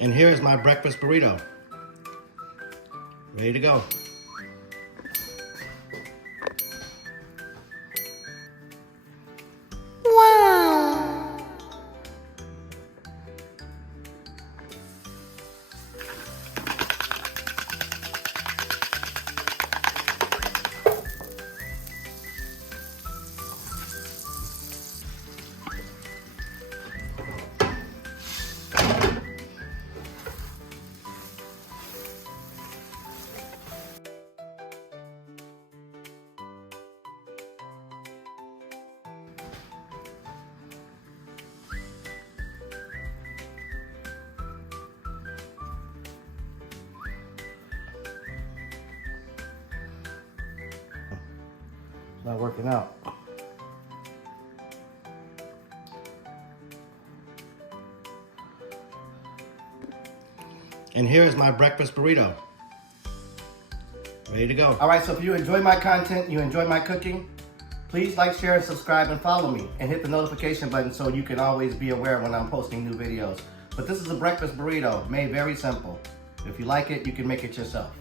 And here is my breakfast burrito. Ready to go. It's not working out. And here is my breakfast burrito. Ready to go. All right, so if you enjoy my content, you enjoy my cooking, please like, share, and subscribe, and follow me. And hit the notification button so you can always be aware when I'm posting new videos. But this is a breakfast burrito, made very simple. If you like it, you can make it yourself.